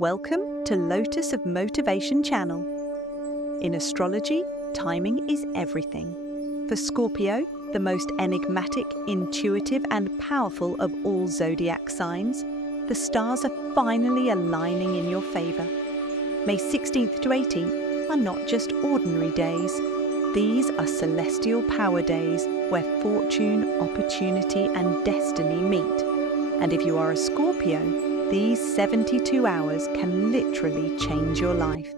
Welcome to Lotus of Motivation channel. In astrology, timing is everything. For Scorpio, the most enigmatic, intuitive and powerful of all zodiac signs, the stars are finally aligning in your favor. May 16th to 18th are not just ordinary days. These are celestial power days where fortune, opportunity and destiny meet. And if you are a Scorpio, these 72 hours can literally change your life.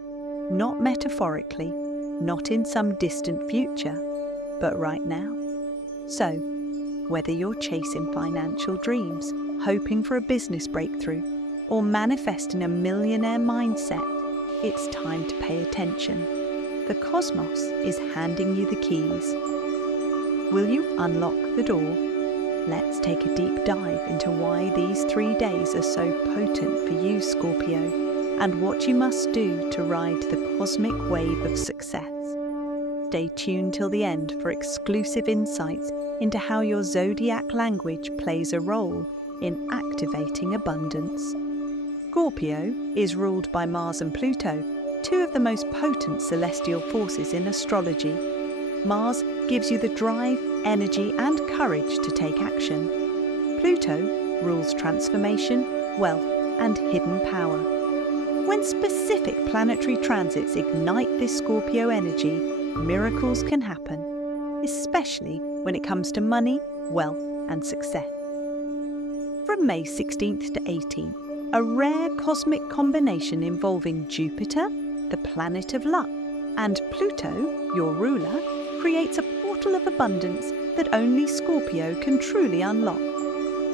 Not metaphorically, not in some distant future, but right now. So, whether you're chasing financial dreams, hoping for a business breakthrough, or manifesting a millionaire mindset, it's time to pay attention. The cosmos is handing you the keys. Will you unlock the door? Let's take a deep dive into why these 3 days are so potent for you, Scorpio, and what you must do to ride the cosmic wave of success. Stay tuned till the end for exclusive insights into how your zodiac language plays a role in activating abundance. Scorpio is ruled by Mars and Pluto, two of the most potent celestial forces in astrology. Mars gives you the drive, energy and courage to take action. Pluto rules transformation, wealth and hidden power. When specific planetary transits ignite this Scorpio energy, miracles can happen, especially when it comes to money, wealth and success. From May 16th to 18th, a rare cosmic combination involving Jupiter, the planet of luck, and Pluto, your ruler, creates a portal of abundance that only Scorpio can truly unlock.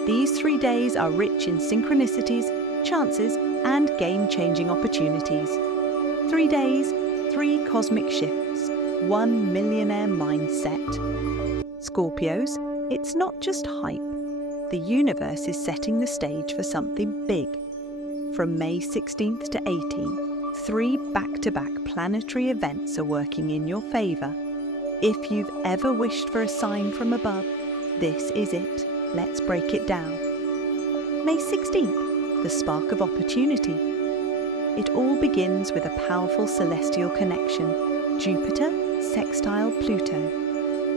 These 3 days are rich in synchronicities, chances, and game-changing opportunities. 3 days, 3 cosmic shifts, 1 millionaire mindset. Scorpios, it's not just hype. The universe is setting the stage for something big. From May 16th to 18th, 3 back-to-back planetary events are working in your favor. If you've ever wished for a sign from above, this is it. Let's break it down. May 16th, the spark of opportunity. It all begins with a powerful celestial connection. Jupiter sextile Pluto.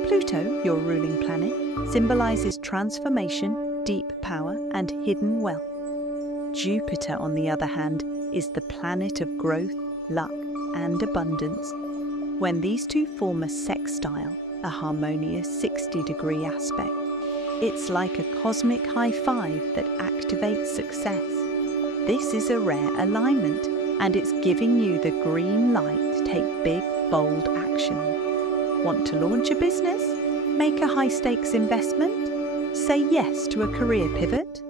Pluto, your ruling planet, symbolizes transformation, deep power, and hidden wealth. Jupiter, on the other hand, is the planet of growth, luck, and abundance. When these two form a sextile, a harmonious 60-degree aspect, it's like a cosmic high five that activates success. This is a rare alignment, and it's giving you the green light to take big, bold action. Want to launch a business? Make a high-stakes investment? Say yes to a career pivot?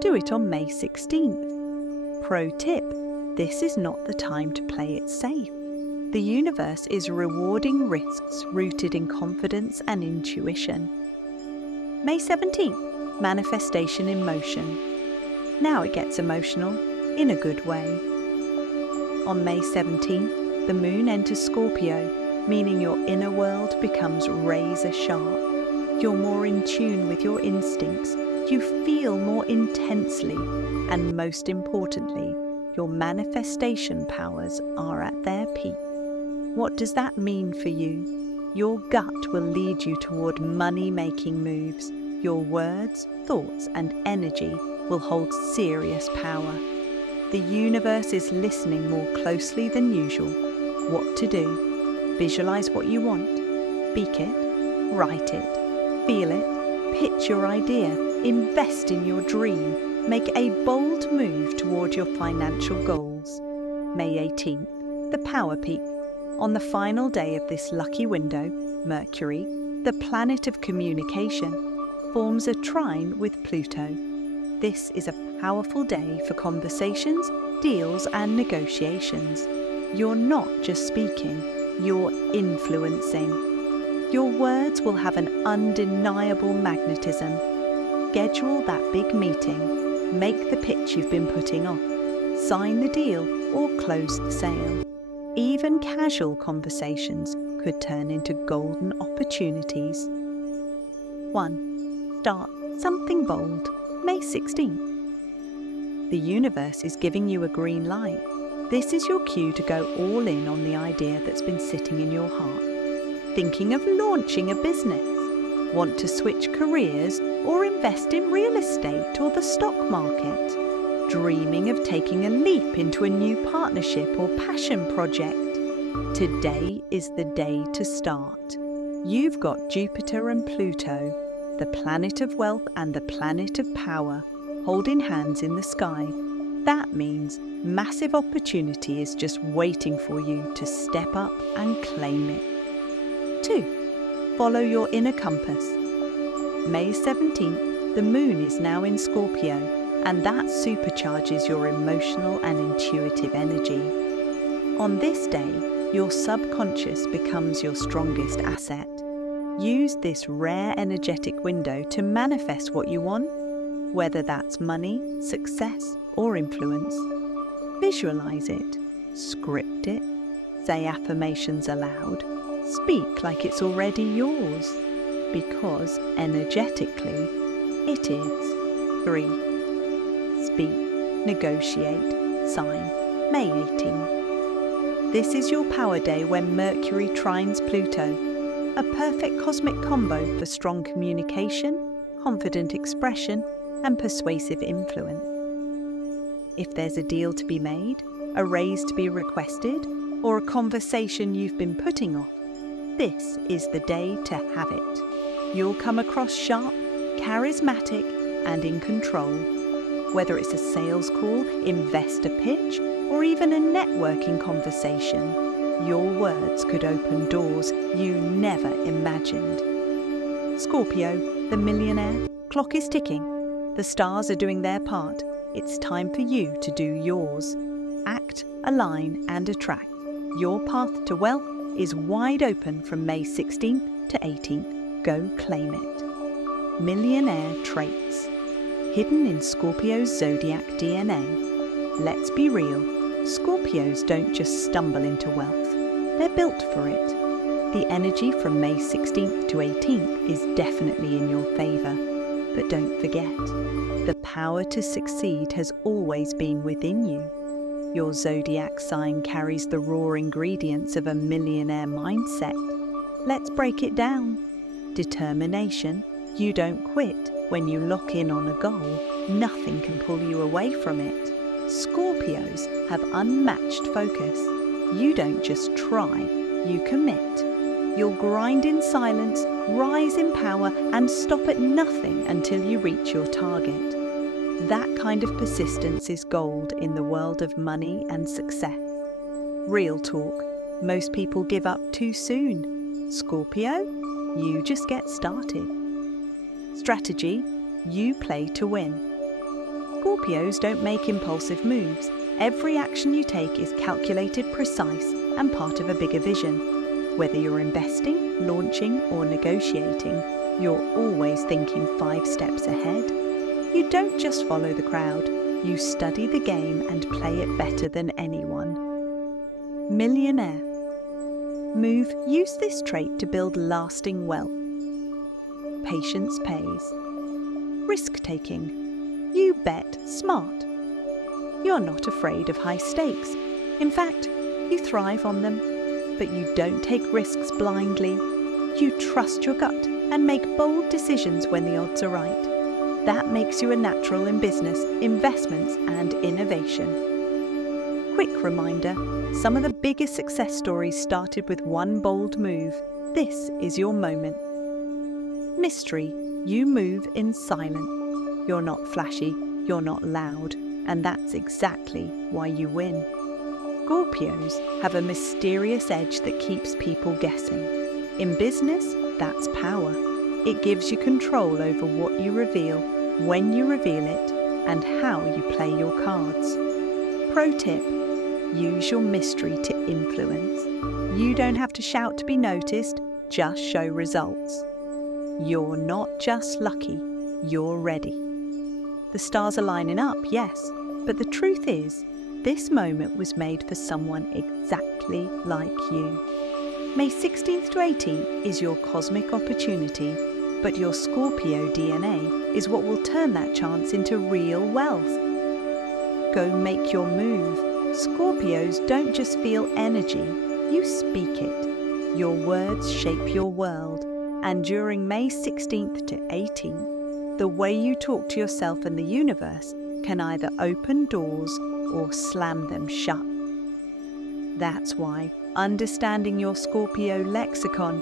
Do it on May 16th. Pro tip, this is not the time to play it safe. The universe is rewarding risks rooted in confidence and intuition. May 17th, manifestation in motion. Now it gets emotional, in a good way. On May 17th, the moon enters Scorpio, meaning your inner world becomes razor sharp. You're more in tune with your instincts, you feel more intensely, and most importantly, your manifestation powers are at their peak. What does that mean for you? Your gut will lead you toward money-making moves. Your words, thoughts, and energy will hold serious power. The universe is listening more closely than usual. What to do? Visualize what you want. Speak it. Write it. Feel it. Pitch your idea. Invest in your dream. Make a bold move toward your financial goals. May 18th, the power peak. On the final day of this lucky window, Mercury, the planet of communication, forms a trine with Pluto. This is a powerful day for conversations, deals and negotiations. You're not just speaking, you're influencing. Your words will have an undeniable magnetism. Schedule that big meeting. Make the pitch you've been putting off. Sign the deal or close the sale. Even casual conversations could turn into golden opportunities. 1. Start something bold. May 16th. The universe is giving you a green light. This is your cue to go all in on the idea that's been sitting in your heart. Thinking of launching a business? Want to switch careers or invest in real estate or the stock market? Dreaming of taking a leap into a new partnership or passion project? Today is the day to start. You've got Jupiter and Pluto, the planet of wealth and the planet of power, holding hands in the sky. That means massive opportunity is just waiting for you to step up and claim it. 2. Follow your inner compass. May 17th, the moon is now in Scorpio, and that supercharges your emotional and intuitive energy. On this day, your subconscious becomes your strongest asset. Use this rare energetic window to manifest what you want, whether that's money, success, or influence. Visualize it, script it, say affirmations aloud, speak like it's already yours, because energetically, it is. 3. Speak, negotiate, sign, May 18. This is your power day when Mercury trines Pluto, a perfect cosmic combo for strong communication, confident expression, and persuasive influence. If there's a deal to be made, a raise to be requested, or a conversation you've been putting off, this is the day to have it. You'll come across sharp, charismatic, and in control. Whether it's a sales call, investor pitch, or even a networking conversation, your words could open doors you never imagined. Scorpio, the millionaire, clock is ticking. The stars are doing their part. It's time for you to do yours. Act, align, and attract. Your path to wealth is wide open from May 16th to 18th. Go claim it. Millionaire traits. Hidden in Scorpio's Zodiac DNA. Let's be real, Scorpios don't just stumble into wealth. They're built for it. The energy from May 16th to 18th is definitely in your favour. But don't forget, the power to succeed has always been within you. Your zodiac sign carries the raw ingredients of a millionaire mindset. Let's break it down. Determination. You don't quit. When you lock in on a goal, nothing can pull you away from it. Scorpios have unmatched focus. You don't just try, you commit. You'll grind in silence, rise in power, and stop at nothing until you reach your target. That kind of persistence is gold in the world of money and success. Real talk, most people give up too soon. Scorpio, you just get started. Strategy, you play to win. Scorpios don't make impulsive moves. Every action you take is calculated, precise, and part of a bigger vision. Whether you're investing, launching, or negotiating, you're always thinking 5 steps ahead. You don't just follow the crowd, you study the game and play it better than anyone. Millionaire. Move, use this trait to build lasting wealth. Patience pays. Risk-taking. You bet smart. You're not afraid of high stakes. In fact, you thrive on them. But you don't take risks blindly. You trust your gut and make bold decisions when the odds are right. That makes you a natural in business, investments, and innovation. Quick reminder, some of the biggest success stories started with one bold move. This is your moment. Mystery, you move in silence. You're not flashy, you're not loud, and that's exactly why you win. Scorpios have a mysterious edge that keeps people guessing. In business, that's power. It gives you control over what you reveal, when you reveal it, and how you play your cards. Pro tip, use your mystery to influence. You don't have to shout to be noticed, just show results. You're not just lucky, you're ready. The stars are lining up, yes, but the truth is, this moment was made for someone exactly like you. May 16th to 18th is your cosmic opportunity, but your Scorpio DNA is what will turn that chance into real wealth. Go make your move. Scorpios don't just feel energy, you speak it. Your words shape your world. And during May 16th to 18th, the way you talk to yourself and the universe can either open doors or slam them shut. That's why understanding your Scorpio lexicon,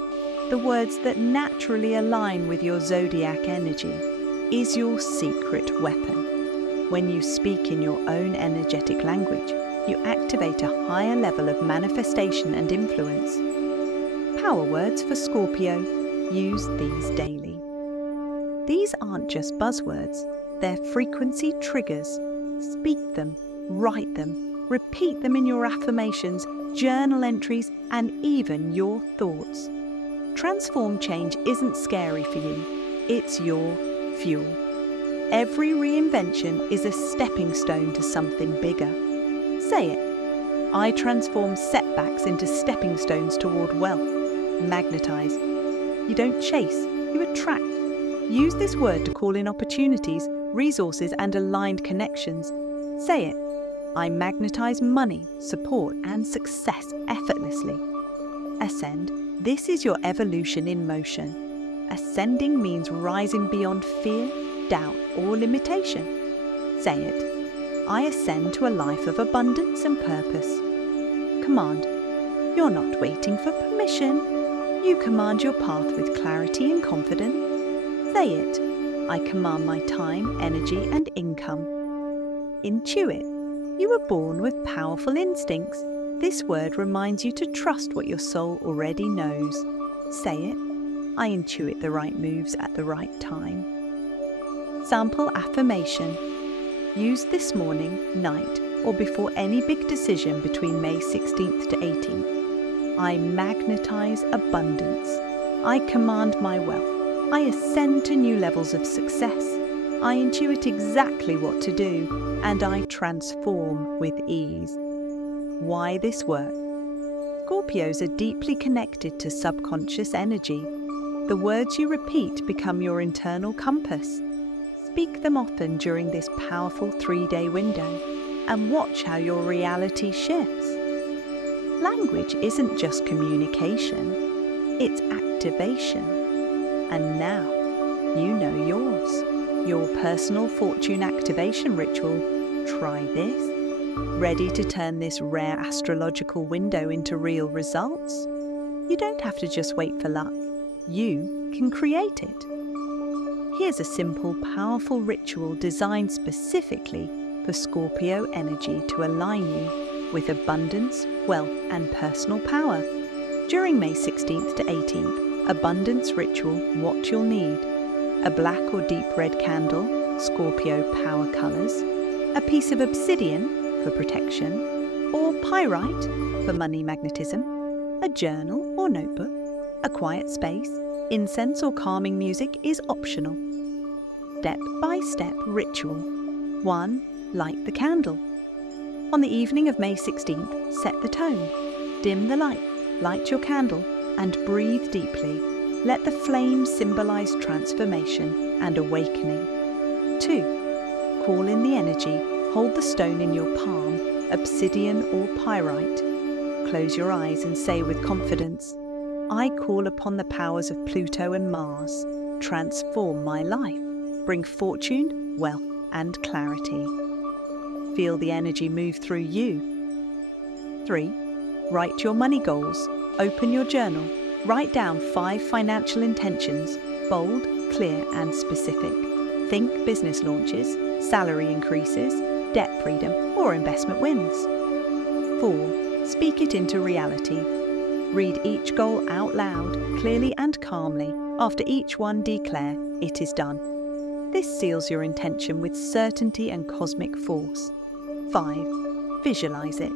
the words that naturally align with your zodiac energy, is your secret weapon. When you speak in your own energetic language, you activate a higher level of manifestation and influence. Power words for Scorpio. Use these daily. These aren't just buzzwords, they're frequency triggers. Speak them, write them, repeat them in your affirmations, journal entries, and even your thoughts. Transform change isn't scary for you, it's your fuel. Every reinvention is a stepping stone to something bigger. Say it. I transform setbacks into stepping stones toward wealth. Magnetize. You don't chase, you attract. Use this word to call in opportunities, resources, and aligned connections. Say it. I magnetize money, support, and success effortlessly. Ascend. This is your evolution in motion. Ascending means rising beyond fear, doubt, or limitation. Say it. I ascend to a life of abundance and purpose. Command. You're not waiting for permission. You command your path with clarity and confidence. Say it. I command my time, energy, and income. Intuit. You were born with powerful instincts. This word reminds you to trust what your soul already knows. Say it. I intuit the right moves at the right time. Sample affirmation. Use this morning, night, or before any big decision between May 16th to 18th. I magnetize abundance. I command my wealth. I ascend to new levels of success. I intuit exactly what to do, and I transform with ease. Why this work? Scorpios are deeply connected to subconscious energy. The words you repeat become your internal compass. Speak them often during this powerful 3-day window, and watch how your reality shifts. Language isn't just communication, it's activation. And now, you know yours. Your personal fortune activation ritual. Try this. Ready to turn this rare astrological window into real results? You don't have to just wait for luck. You can create it. Here's a simple, powerful ritual designed specifically for Scorpio energy to align you with abundance, wealth, and personal power. During May 16th to 18th, Abundance Ritual, what you'll need: a black or deep red candle, Scorpio power colors, a piece of obsidian for protection, or pyrite for money magnetism, a journal or notebook, a quiet space, incense or calming music is optional. Step-by-step ritual. 1. Light the candle. On the evening of May 16th, set the tone. Dim the light, light your candle, and breathe deeply. Let the flame symbolize transformation and awakening. 2. Call in the energy. Hold the stone in your palm, obsidian or pyrite. Close your eyes and say with confidence, I call upon the powers of Pluto and Mars. Transform my life. Bring fortune, wealth, and clarity. Feel the energy move through you. 3. Write your money goals. Open your journal. Write down 5 financial intentions, bold, clear, and specific. Think business launches, salary increases, debt freedom, or investment wins. 4. Speak it into reality. Read each goal out loud, clearly and calmly. After each one, declare, it is done. This seals your intention with certainty and cosmic force. 5. Visualize it.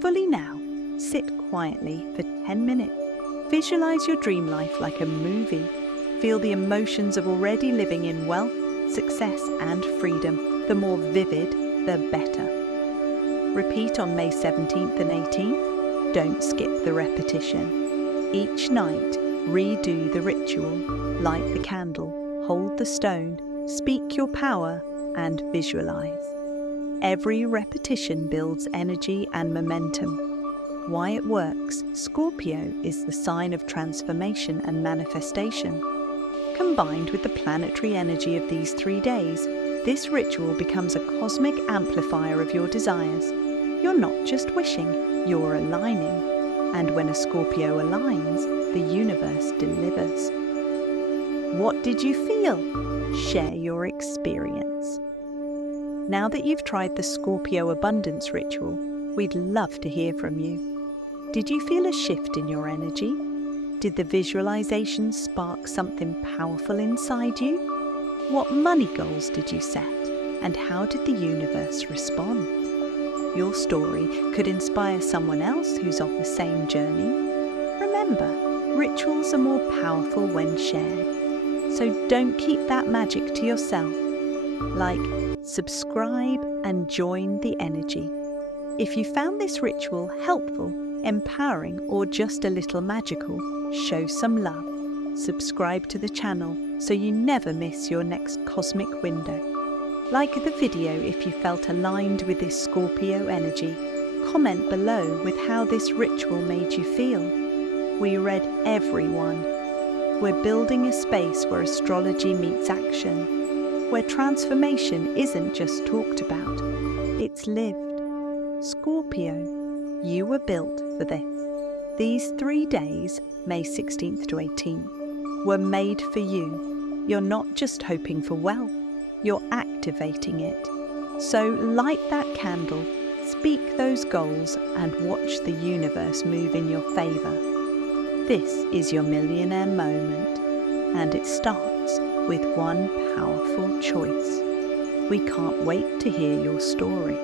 Fully now. Sit quietly for 10 minutes. Visualize your dream life like a movie. Feel the emotions of already living in wealth, success, and freedom. The more vivid, the better. Repeat on May 17th and 18th. Don't skip the repetition. Each night, redo the ritual. Light the candle. Hold the stone. Speak your power and visualize. Every repetition builds energy and momentum. Why it works: Scorpio is the sign of transformation and manifestation. Combined with the planetary energy of these 3 days, this ritual becomes a cosmic amplifier of your desires. You're not just wishing, you're aligning. And when a Scorpio aligns, the universe delivers. What did you feel? Share your experience. Now that you've tried the Scorpio Abundance Ritual, we'd love to hear from you. Did you feel a shift in your energy? Did the visualization spark something powerful inside you? What money goals did you set? And how did the universe respond? Your story could inspire someone else who's on the same journey. Remember, rituals are more powerful when shared. So don't keep that magic to yourself. Like, subscribe, and join the energy. If you found this ritual helpful, empowering, or just a little magical, show some love. Subscribe to the channel so you never miss your next cosmic window. Like the video if you felt aligned with this Scorpio energy. Comment below with how this ritual made you feel. We read every one. We're building a space where astrology meets action, where transformation isn't just talked about, it's lived. Scorpio, you were built for this. These 3 days, May 16th to 18th, were made for you. You're not just hoping for wealth, you're activating it. So light that candle, speak those goals, and watch the universe move in your favor. This is your millionaire moment, and it starts with one powerful choice. We can't wait to hear your story.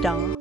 Start